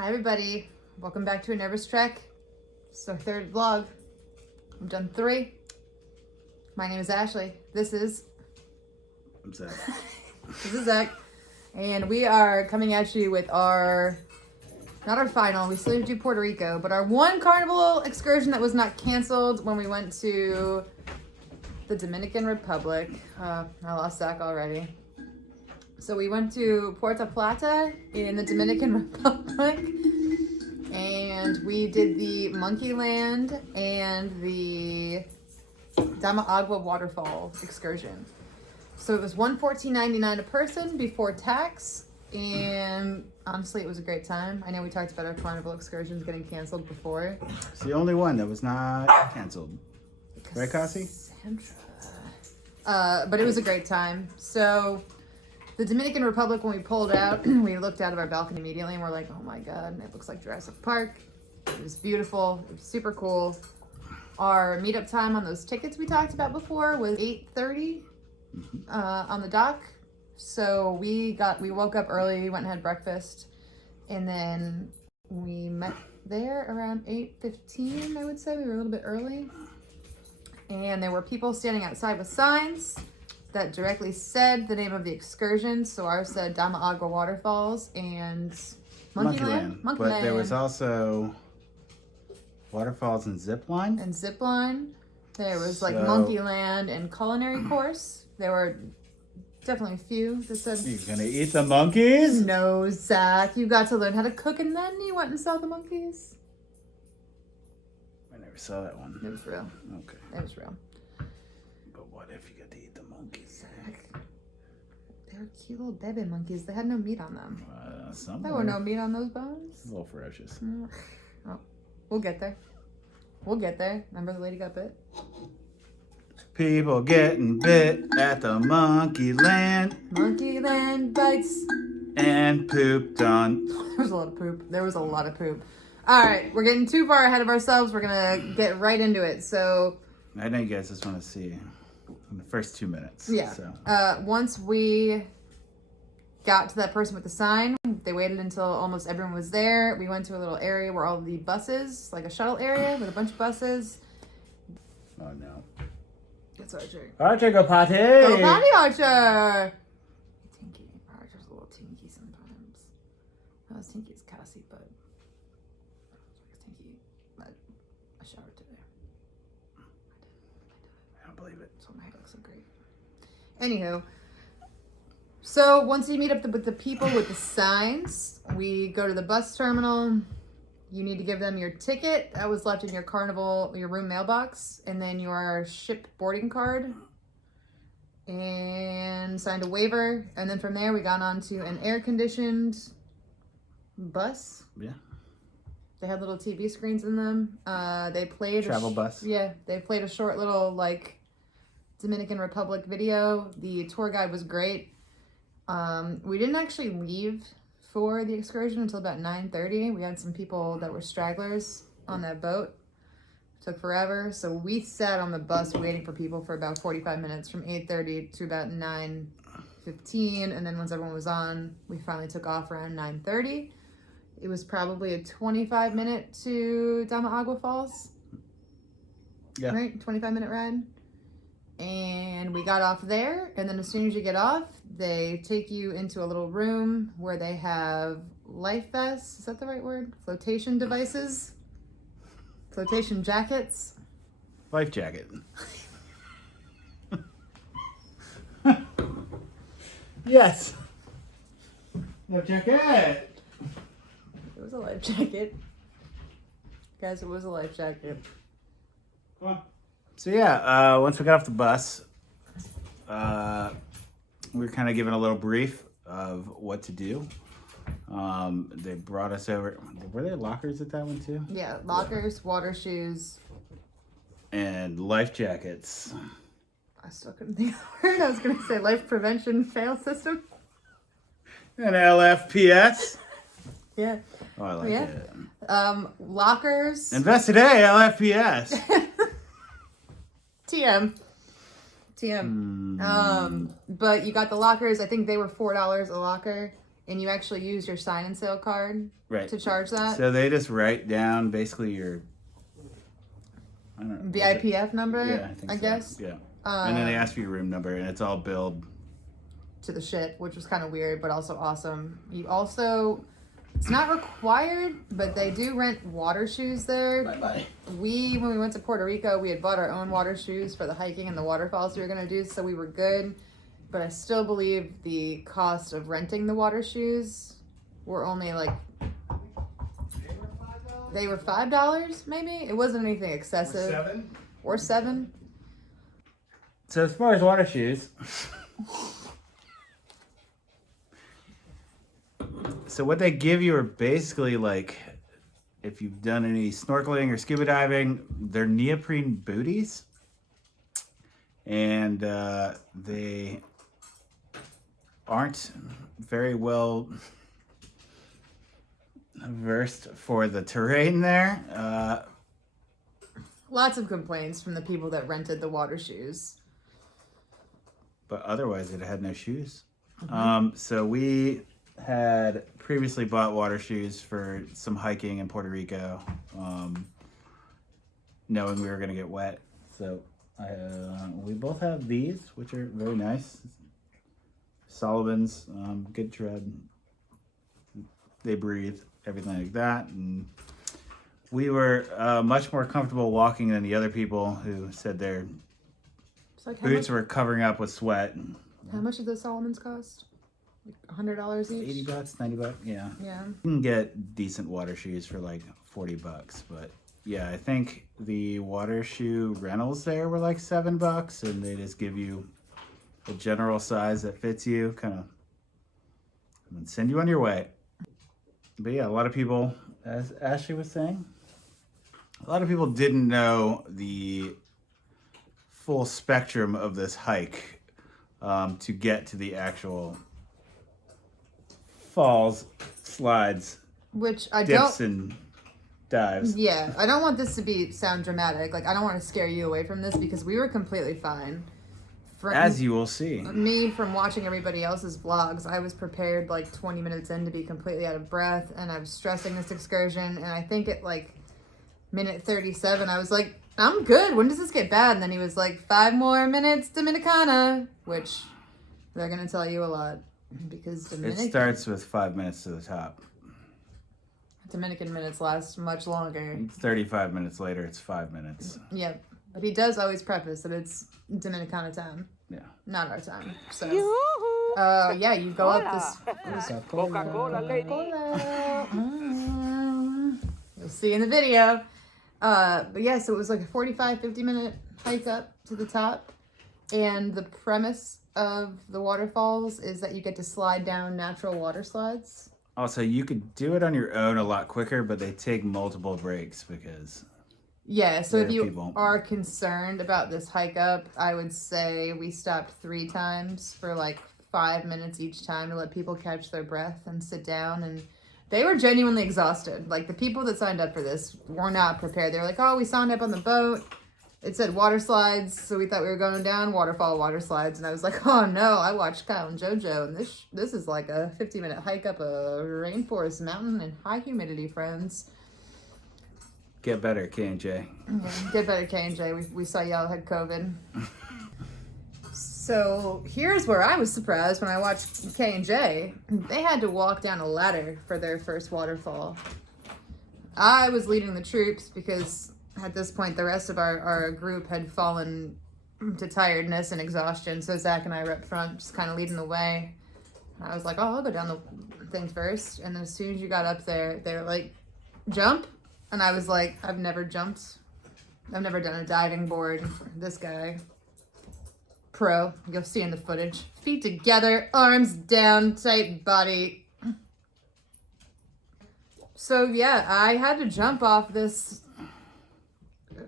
Hi everybody, welcome back to a Nervous Trek. It's our third vlog. We've done 3. My name is Ashley. I'm Zack. This is Zack. And we are coming at you with not our final, we still need to do Puerto Rico, but our one Carnival excursion that was not canceled when we went to the Dominican Republic. I lost Zack already. So we went to Puerto Plata in the Dominican Republic, and we did the Monkeyland and the Damajagua Waterfalls excursion. So it was $114.99 a person before tax, and honestly, it was a great time. I know we talked about our Carnival excursions getting canceled before. It's the only one that was not canceled. Right, Cassie? But it was a great time. So the Dominican Republic, when we pulled out, we looked out of our balcony immediately and we're like, oh my God, it looks like Jurassic Park. It was beautiful. It was super cool. Our meetup time on those tickets we talked about before was 8:30 on the dock. So we woke up early, we went and had breakfast, and then we met there around 8:15, I would say. We were a little bit early. And there were people standing outside with signs that directly said the name of the excursion. So ours said Damajagua Waterfalls and Monkeyland. But there was also waterfalls and zipline. And zipline. There was like Monkeyland and culinary course. There were definitely a few that said, "You gonna eat the monkeys?" No, Zack, you got to learn how to cook and then you went and saw the monkeys. I never saw that one. It was real. Okay. It was real. But what if you get to eat the monkeys? Zack, they were cute little baby monkeys. They had no meat on them. There were It's no meat on those bones. a little ferocious. Oh, we'll get there. We'll get there. Remember the lady got bit? People getting bit at the Monkeyland Monkeyland bites. and pooped on. There was a lot of poop. There was a lot of poop. All right, we're getting too far ahead of ourselves. We're going to get right into it. So, I know you guys just want to see in the first 2 minutes. yeah. So. Once we got to that person with the sign, they waited until almost everyone was there. We went to a little area where all the buses, like a shuttle area with a bunch of buses. Oh, no. It's Archer. Archer, go potty! Go potty, Archer! Tinky. Archer's a little tinky sometimes. Not as tinky as Cassie, but tinky. I showered today. I don't believe it. So my hair looks so great. Anywho, so once you meet up with the people with the signs, we go to the bus terminal. You need to give them your ticket that was left in your Carnival, your room mailbox, and then your ship boarding card, and signed a waiver. And then from there, we got onto an air-conditioned bus. Yeah. They had little TV screens in them. They played Travel bus. Yeah, they played a short little like Dominican Republic video. The tour guide was great. We didn't actually leave for the excursion until about 9:30. We had some people that were stragglers on that boat. It took forever, so we sat on the bus waiting for people for about 45 minutes, from 8:30 to about 9:15, and then once everyone was on, we finally took off around 9:30. It was probably a 25-minute to Damajagua Falls. Yeah. Right? 25-minute ride. And we got off there, and then as soon as you get off, they take you into a little room where they have life vests. Is that the right word? Flotation devices? Flotation jackets? Life jacket. Yes. Life jacket. It was a life jacket. Guys, it was a life jacket. Come on. So yeah, once we got off the bus, we were kind of given a little brief of what to do. They brought us over. Were there lockers at that one too? Yeah, lockers, water shoes. And life jackets. I still couldn't think of the word. I was going to say life prevention fail system. And LFPS. Yeah. Oh, I like it. Lockers. Invest today, LFPS. TM. But you got the lockers. I think they were $4 a locker. and you actually use your sign and sale card Right. to charge that. So they just write down basically your, I don't know, VIPF number, yeah, I think so. guess. Yeah. And then they ask for your room number, and it's all billed to the ship, which was kind of weird, but also awesome. You also, it's not required, but they do rent water shoes there. Bye-bye. When we went to Puerto Rico, we had bought our own water shoes for the hiking and the waterfalls we were going to do, so we were good. But I still believe the cost of renting the water shoes were only like, they were $5 maybe? It wasn't anything excessive. Or $7. So as far as water shoes, so what they give you are basically like, if you've done any snorkeling or scuba diving, they're neoprene booties. And they aren't very well versed for the terrain there. Lots of complaints from the people that rented the water shoes. But otherwise, it had no shoes. So we had previously bought water shoes for some hiking in Puerto Rico, knowing we were going to get wet. So we both have these, which are very nice. Solomon's, good tread. They breathe, everything like that. And we were much more comfortable walking than the other people who said their boots were covering up with sweat. How much did those Solomons cost? Like $100 each? $80, $90, yeah. Yeah. You can get decent water shoes for like $40, but yeah, I think the water shoe rentals there were like $7, and they just give you a general size that fits you, kind of, and send you on your way. But yeah, a lot of people, as Ashley was saying, a lot of people didn't know the full spectrum of this hike to get to the actual falls, slides, which I dips and dives. Yeah, I don't want this to sound dramatic. Like, I don't want to scare you away from this because we were completely fine. As you will see. Me, from watching everybody else's vlogs, I was prepared like 20 minutes in to be completely out of breath, and I was stressing this excursion, and I think at like minute 37, I was like, I'm good. When does this get bad? And then he was like, 5 more minutes, Dominicana, which they're going to tell you a lot because It starts with 5 minutes to the top. Dominican minutes last much longer. 35 minutes later, it's 5 minutes. Yep. But he does always preface that it's Dominicana time. Yeah. Not our time. So, yeah, you go up this Coca-Cola, lady. You'll see in the video. But yeah, so it was like a 45, 50-minute hike up to the top. And the premise of the waterfalls is that you get to slide down natural water slides. Also, you could do it on your own a lot quicker, but they take multiple breaks because... Yeah, so if you are concerned about this hike up, I would say we stopped 3 times for like 5 minutes each time to let people catch their breath and sit down. And they were genuinely exhausted. Like, the people that signed up for this were not prepared. They were like, oh, we signed up on the boat. It said water slides, so we thought we were going down waterfall water slides. And I was like, oh no, I watched Kyle and JoJo, and this is like a 50-minute hike up a rainforest mountain in high humidity, friends. Get better, K&J. Yeah, get better, K&J. We saw y'all had COVID. So here's where I was surprised when I watched K&J. They had to walk down a ladder for their first waterfall. I was leading the troops because at this point the rest of our group had fallen to tiredness and exhaustion. So Zach and I were up front, just kind of leading the way. And I was like, oh, I'll go down the thing first. And then as soon as you got up there, they were like, jump. And I was like, I've never jumped. I've never done a diving board. This guy, pro, you'll see in the footage. Feet together, arms down, tight body. So yeah, I had to jump off this,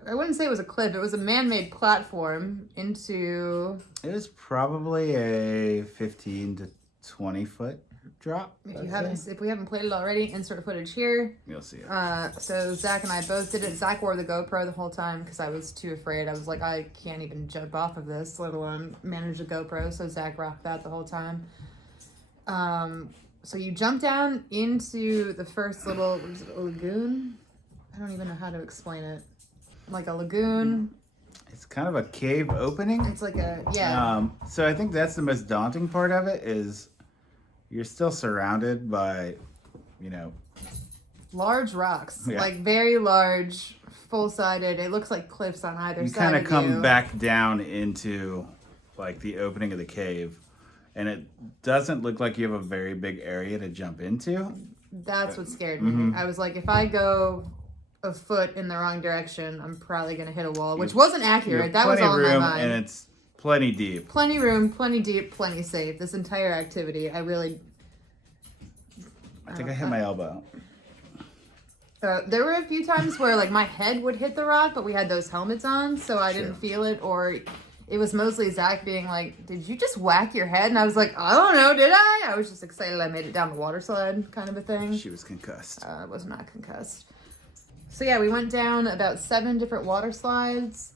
I wouldn't say it was a cliff, it was a man-made platform into... It was probably a 15 to 20 foot drop. If we haven't played it already, insert footage here. You'll see it. So Zach and I both did it. Zach wore the GoPro the whole time because I was too afraid. I was like, I can't even jump off of this, let alone manage the GoPro. So Zach rocked that the whole time. So you jump down into the first little, what is it, a lagoon? I don't even know how to explain it. Like a lagoon. It's kind of a cave opening. It's like a, yeah. So I think that's the most daunting part of it is you're still surrounded by, you know, large rocks. Yeah. Like very large, full-sided. It looks like cliffs on either you side kind of of come you. back down into like the opening of the cave. And it doesn't look like you have a very big area to jump into. That's what scared me. I was like, if I go a foot in the wrong direction, I'm probably going to hit a wall, which wasn't accurate. That was all in my mind. And it's plenty deep. Plenty room, plenty deep, plenty safe. This entire activity, I think I hit my elbow. There were a few times where like my head would hit the rock, but we had those helmets on, so I didn't feel it, or it was mostly Zach being like, did you just whack your head? And I was like, I don't know, did I? I was just excited I made it down the water slide, kind of a thing. She was concussed. I was not concussed. So yeah, we went down about 7 different water slides.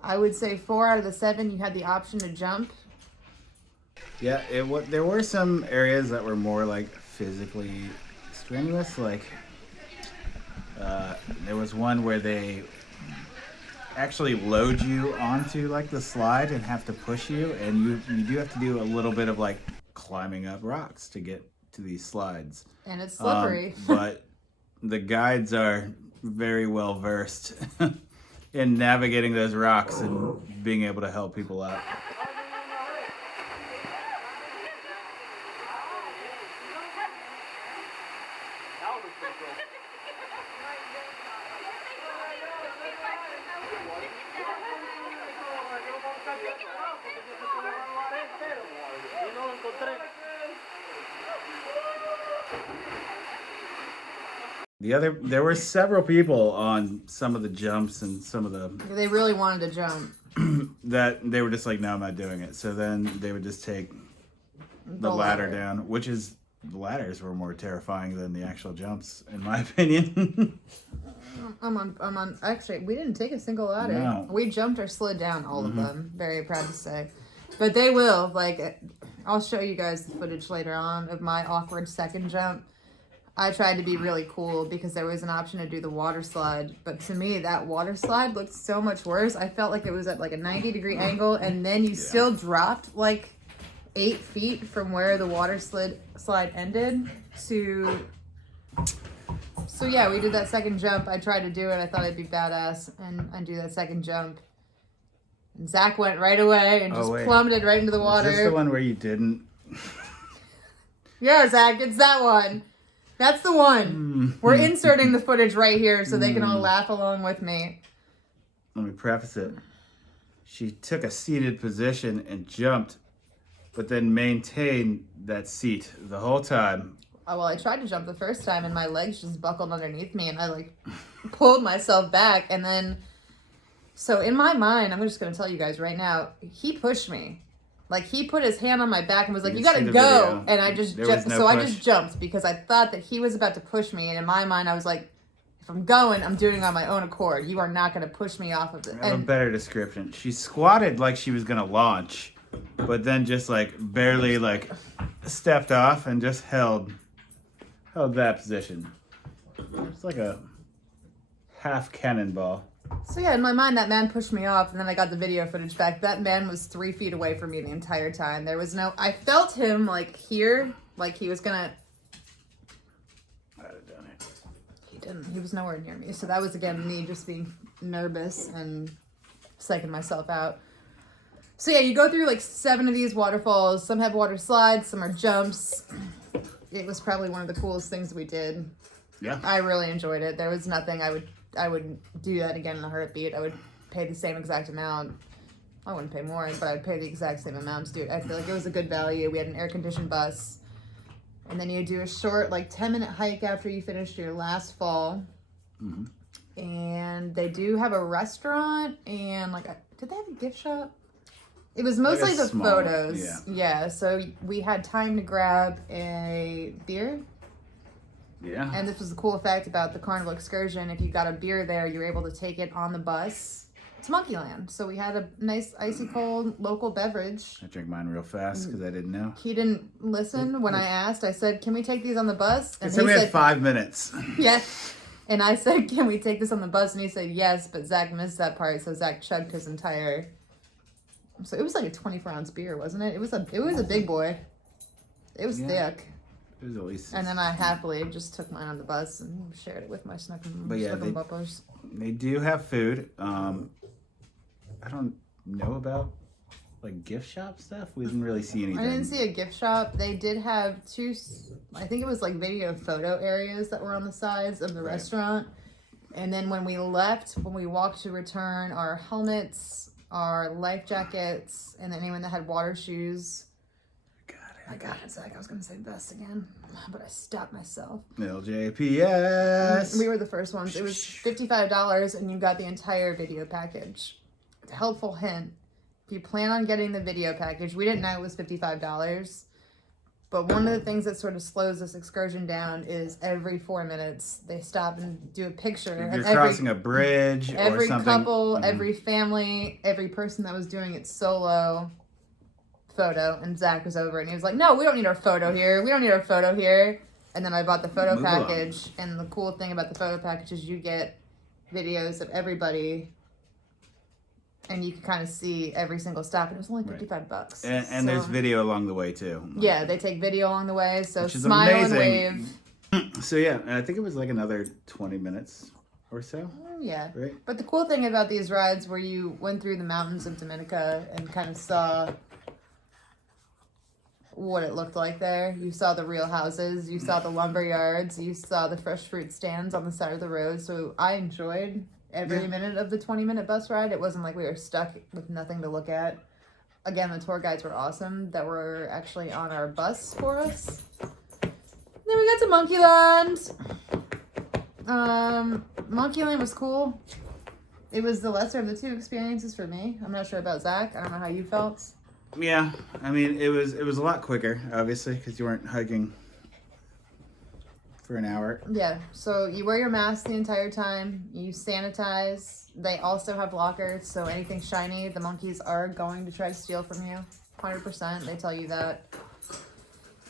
I would say 4 out of the 7 you had the option to jump. Yeah, there were some areas that were more like physically strenuous. Like there was one where they actually load you onto like the slide and have to push you, and you do have to do a little bit of like climbing up rocks to get to these slides. And it's slippery. But the guides are very well versed in navigating those rocks and being able to help people out. There were several people on some of the jumps and some of the They really wanted to jump. that they were just like, no, I'm not doing it. So then they would just take the ladder down, which is the ladders were more terrifying than the actual jumps, in my opinion. I'm on. Actually, we didn't take a single ladder. No. We jumped or slid down all of them. Very proud to say. But they will. Like, I'll show you guys the footage later on of my awkward second jump. I tried to be really cool because there was an option to do the water slide. But to me, that water slide looked so much worse. I felt like it was at like a 90-degree angle, and then you still dropped like 8 feet from where the water slide ended to... So yeah, we did that second jump. I tried to do it. I thought I'd be badass and do that second jump. And Zach went right away and just plummeted right into the water. Is this the one where you didn't? Yeah, Zach, it's that one. That's the one. We're inserting the footage right here so they can all laugh along with me. Let me preface it. She took a seated position and jumped, but then maintained that seat the whole time. Oh, well, I tried to jump the first time and my legs just buckled underneath me and I like pulled myself back. And then, so in my mind, I'm just going to tell you guys right now, he pushed me. Like, he put his hand on my back and was like, you gotta go. Video. And I just jumped. No I just jumped because I thought that he was about to push me. And in my mind, I was like, if I'm going, I'm doing it on my own accord. You are not going to push me off of it. I have a better description. She squatted like she was going to launch, but then just like barely like stepped off and just held that position. It's like a half cannonball. So yeah, in my mind, that man pushed me off, and then I got the video footage back. That man was 3 feet away from me the entire time. There was no... I felt him, like, here, like he was gonna... I'd have done it. He didn't. He was nowhere near me. So that was, again, me just being nervous and psyching myself out. So yeah, you go through, like, 7 of these waterfalls. Some have water slides, some are jumps. It was probably one of the coolest things we did. Yeah. I really enjoyed it. There was nothing I would do that again in a heartbeat. I would pay the same exact amount. I wouldn't pay more, but I would pay the exact same amount to do it. I feel like it was a good value. We had an air-conditioned bus. And then you do a short, like, 10-minute hike after you finished your last fall. Mm-hmm. And they do have a restaurant and, like, did they have a gift shop? It was mostly like the small, photos. Yeah, so we had time to grab a beer. Yeah. And this was the cool fact about the Carnival Excursion. If you got a beer there, you were able to take it on the bus it's Monkeyland. So we had a nice icy cold local beverage. I drank mine real fast because I didn't know. He didn't listen when I asked. I said, "Can we take these on the bus?" And he had 5 minutes. Yeah. And I said, "Can we take this on the bus?" And he said, "Yes," but Zach missed that part, so Zach chugged his entire. So it was like a 24-ounce beer, wasn't it? It was a big boy. It was thick. It was at least. And then I happily just took mine on the bus and shared it with my snuggling buppers. They do have food. I don't know about like gift shop stuff. We didn't really see anything. I didn't see a gift shop. They did have 2, I think it was like video photo areas that were on the sides of the restaurant. And then when we left, when we walked to return our helmets, our life jackets, and then anyone that had water shoes. I got it, Zach. I was going to say vest again, but I stopped myself. LJPS. We were the first ones. It was $55 and you got the entire video package. Helpful hint. If you plan on getting the video package, we didn't know it was $55. But one of the things that sort of slows this excursion down is every 4 minutes they stop and do a picture. If you're crossing a bridge or something. Every couple, every family, every person that was doing it solo photo. And Zach was over and he was like, "No, we don't need our photo here. We don't need our photo here." And then I bought the photo package. And the cool thing about the photo package is you get videos of everybody. And you can kind of see every single stop. And it was only $55. And there's video along the way, too. Yeah, they take video along the way. So smile amazing. and wave. So, yeah, and I think it was like another 20 minutes or so. Yeah. Right? But the cool thing about these rides where you went through the mountains of Dominica and kind of saw what it looked like there. You saw the real houses. You saw the lumber yards. You saw the fresh fruit stands on the side of the road. So I enjoyed every minute of the 20-minute bus ride. It wasn't like we were stuck with nothing to look at. Again, the tour guides were awesome that were actually on our bus for us. Then we got to Monkeyland. Monkeyland was cool. It was the lesser of the 2 experiences for me. I'm not sure about Zach. I don't know how you felt. Yeah, I mean, it was a lot quicker, obviously, because you weren't hiking for an hour. Yeah, so you wear your mask the entire time. You sanitize. They also have lockers, so anything shiny, the monkeys are going to try to steal from you. 100%, they tell you that.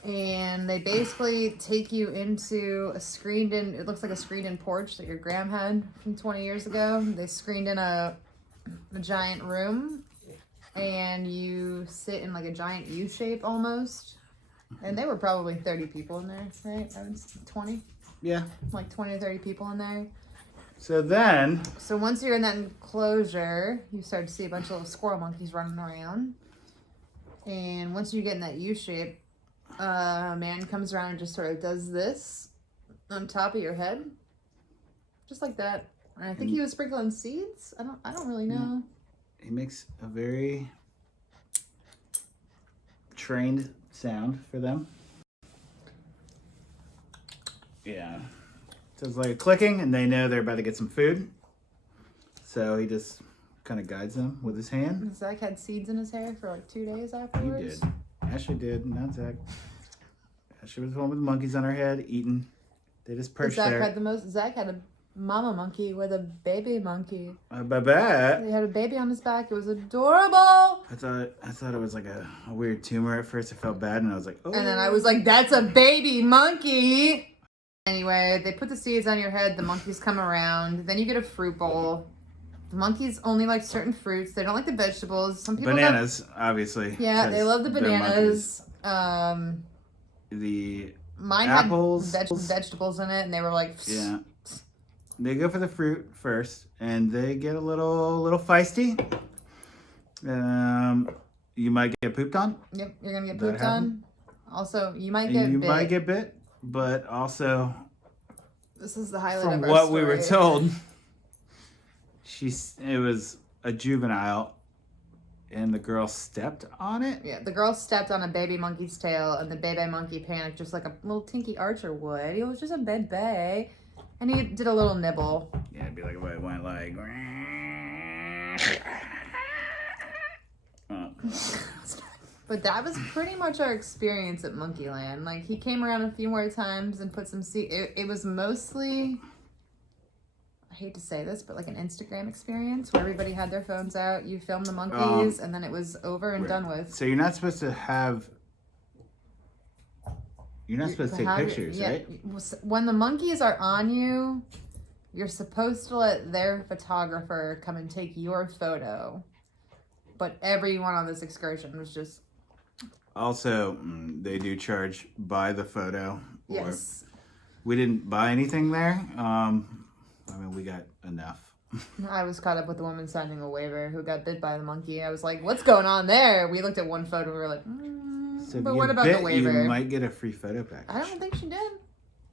And they basically take you into a screened-in, it looks like a screened-in porch that your gram had from 20 years ago. They screened in a giant room, and you sit in like a giant U shape almost. And there were probably 30 people in there, right? 20? Yeah. Like 20 or 30 people in there. So once you're in that enclosure, you start to see a bunch of little squirrel monkeys running around. And once you get in that U shape, a man comes around and just sort of does this on top of your head. Just like that. And I think he was sprinkling seeds. I don't really know. He makes a very trained sound for them. Yeah. So it's like a clicking, and they know they're about to get some food. So he just kind of guides them with his hand. Zach had seeds in his hair for like 2 days afterwards. He did. Ashley did, not Zach. Ashley was the one with the monkeys on her head, eating. They just perched there. Zach had a mama monkey with a baby monkey. Babette. He had a baby on his back. It was adorable. I thought it was like a weird tumor at first. I felt bad, and I was like, oh. And then I was like, that's a baby monkey. Anyway, they put the seeds on your head. The monkeys come around. Then you get a fruit bowl. The monkeys only like certain fruits. They don't like the vegetables. Some people bananas, obviously. Yeah, they love the bananas. Mine apples had vegetables in it, and they were like, yeah. They go for the fruit first, and they get a little feisty. You might get pooped on. Yep, you're gonna get pooped on. Also, you might get bit, but also, this is the highlight from of our what story. we were told, it was a juvenile, and the girl stepped on it. Yeah, the girl stepped on a baby monkey's tail, and the baby monkey panicked just like a little Tinky Archer would. It was just a baby. And he did a little nibble. Yeah, it'd be like if it went like. But that was pretty much our experience at Monkeyland. Like, he came around a few more times and put some seed. It was mostly, I hate to say this, but like an Instagram experience where everybody had their phones out, you filmed the monkeys, and then it was over and done with. So you're not supposed to have... You're not supposed to take pictures, right? When the monkeys are on you, you're supposed to let their photographer come and take your photo. But everyone on this excursion was just... Also, they do charge by the photo. Yes. We didn't buy anything there. I mean, we got enough. I was caught up with the woman signing a waiver who got bit by the monkey. I was like, what's going on there? We looked at one photo and we were like, so but what about the waiver? You might get a free photo package. I don't think she did.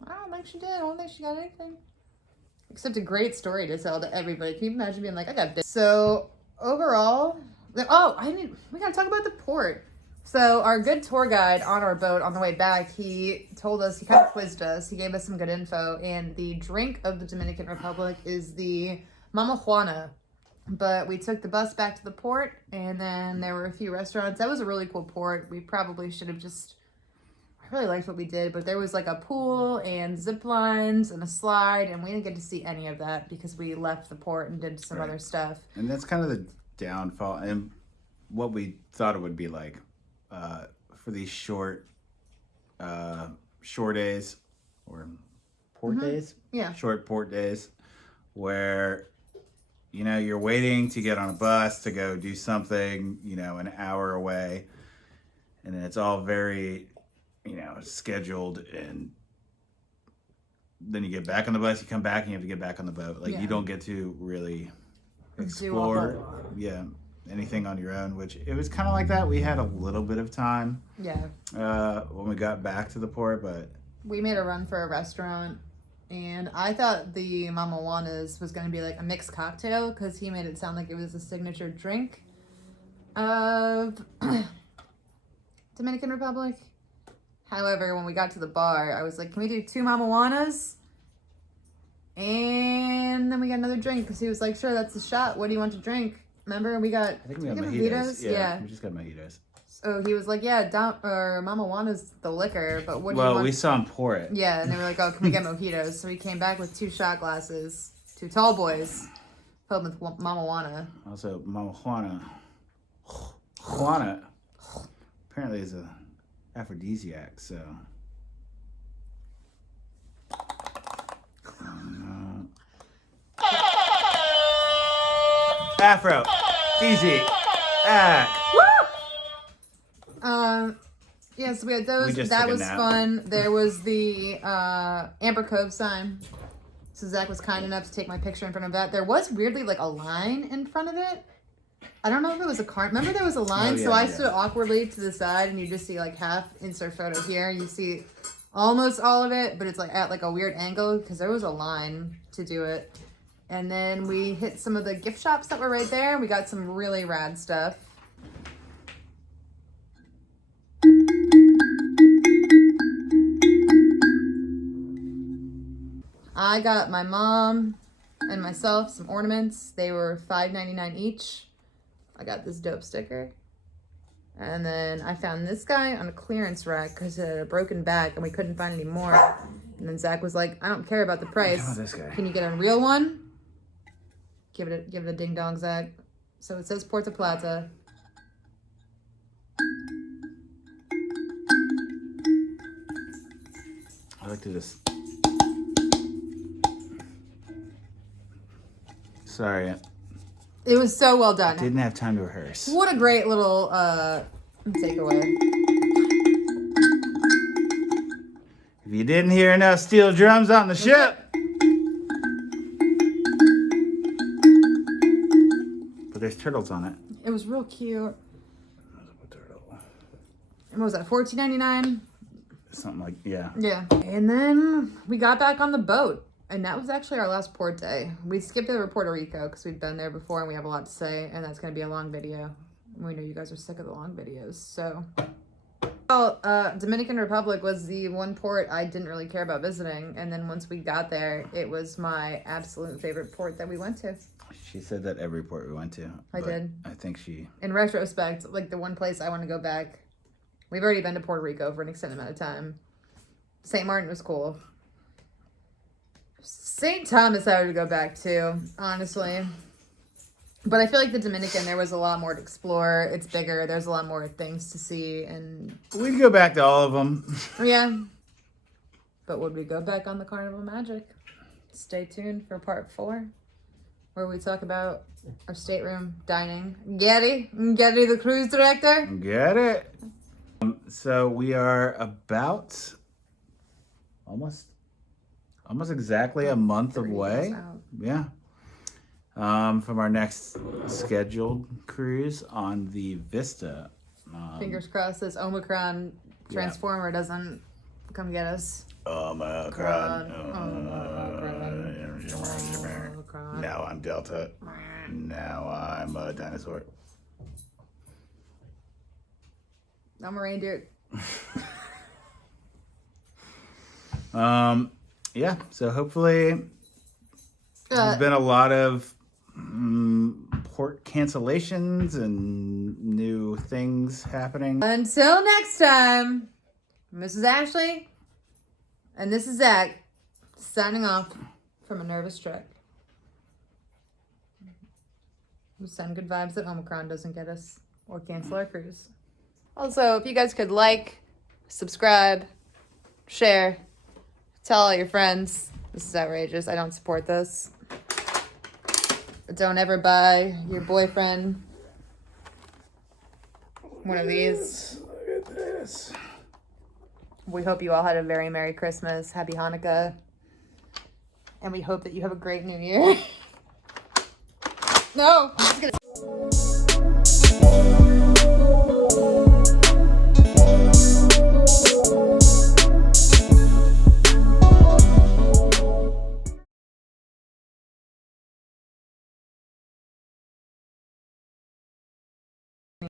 I don't think she got anything. Except a great story to tell to everybody. Can you imagine being like, I got bit? So, overall... we gotta talk about the port. So our good tour guide on our boat on the way back, he told us, he kind of quizzed us, he gave us some good info, and the drink of the Dominican Republic is the Mama Juana. But we took the bus back to the port, and then there were a few restaurants. That was a really cool port. We probably should have just... I really liked what we did, but there was like a pool and zip lines and a slide, and we didn't get to see any of that because we left the port and did some other stuff. And that's kind of the downfall, and what we thought it would be like for these short days or port days, short port days, where you're waiting to get on a bus to go do something an hour away, and then it's all very scheduled, and then you get back on the bus, you come back, and you have to get back on the boat. You don't get to really explore anything on your own, which it was kind of like that. We had a little bit of time when we got back to the port, but we made a run for a restaurant, and I thought the Mama Juana's was going to be like a mixed cocktail because he made it sound like it was a signature drink of Dominican Republic. However, when we got to the bar, I was like, can we do 2 Mama Juanas? And then we got another drink because he was like, sure, that's a shot. What do you want to drink? Remember, we got... I think we got mojitos. Yeah, we just got mojitos. So he was like, yeah, Mama Juana's the liquor, but what do you want? Well, we saw him pour it. Yeah, and they were like, oh, can we get mojitos? So we came back with 2 shot glasses, 2 tall boys, filled with Mama Juana. Also, Mama Juana apparently is a aphrodisiac, so... Afro, easy, act. Yes, we had those. That was fun. There was the Amber Cove sign. So Zach was kind enough to take my picture in front of that. There was weirdly like a line in front of it. I don't know if it was a car. Remember there was a line, so I stood awkwardly to the side, and you just see like half insert photo here. You see almost all of it, but it's like at like a weird angle because there was a line to do it. And then we hit some of the gift shops that were right there. We got some really rad stuff. I got my mom and myself some ornaments. They were $5.99 each. I got this dope sticker. And then I found this guy on a clearance rack because it had a broken back and we couldn't find any more. And then Zach was like, I don't care about the price. Oh, this guy. Can you get a real one? Give it a ding dong, Zach. So it says Puerto Plata. I like to just... Sorry. It was so well done. I didn't have time to rehearse. What a great little takeaway. If you didn't hear enough steel drums on the ship. But there's turtles on it. It was real cute. What was that, $14.99? Something like, yeah. Yeah. And then we got back on the boat. And that was actually our last port day. We skipped over Puerto Rico because we've been there before and we have a lot to say. And that's going to be a long video. We know you guys are sick of the long videos. So, well, Dominican Republic was the one port I didn't really care about visiting. And then once we got there, it was my absolute favorite port that we went to. She said that every port we went to. I did. I think she... In retrospect, like the one place I want to go back... We've already been to Puerto Rico for an extended amount of time. St. Martin was cool. St. Thomas I would go back to, honestly. But I feel like the Dominican, there was a lot more to explore. It's bigger. There's a lot more things to see. And We'd go back to all of them. yeah. But would we go back on the Carnival Magic? Stay tuned for part 4, where we talk about our stateroom dining. Getty the cruise director. Get it? So we are about almost exactly a month 3 away. days out. Yeah. From our next scheduled cruise on the Vista. Fingers crossed this Omicron transformer doesn't come get us. Omicron. Omicron. Now I'm Delta. Now I'm a dinosaur. I'm a reindeer. Yeah, so hopefully there's been a lot of port cancellations and new things happening. Until next time, Mrs. Ashley and this is Zach signing off from a nervous trek. We send good vibes that Omicron doesn't get us or cancel our cruise. Also, if you guys could like, subscribe, share, tell all your friends. This is outrageous. I don't support this. But don't ever buy your boyfriend one of these. Look at this. We hope you all had a very Merry Christmas, Happy Hanukkah, and we hope that you have a great New Year. No, I'm just gonna...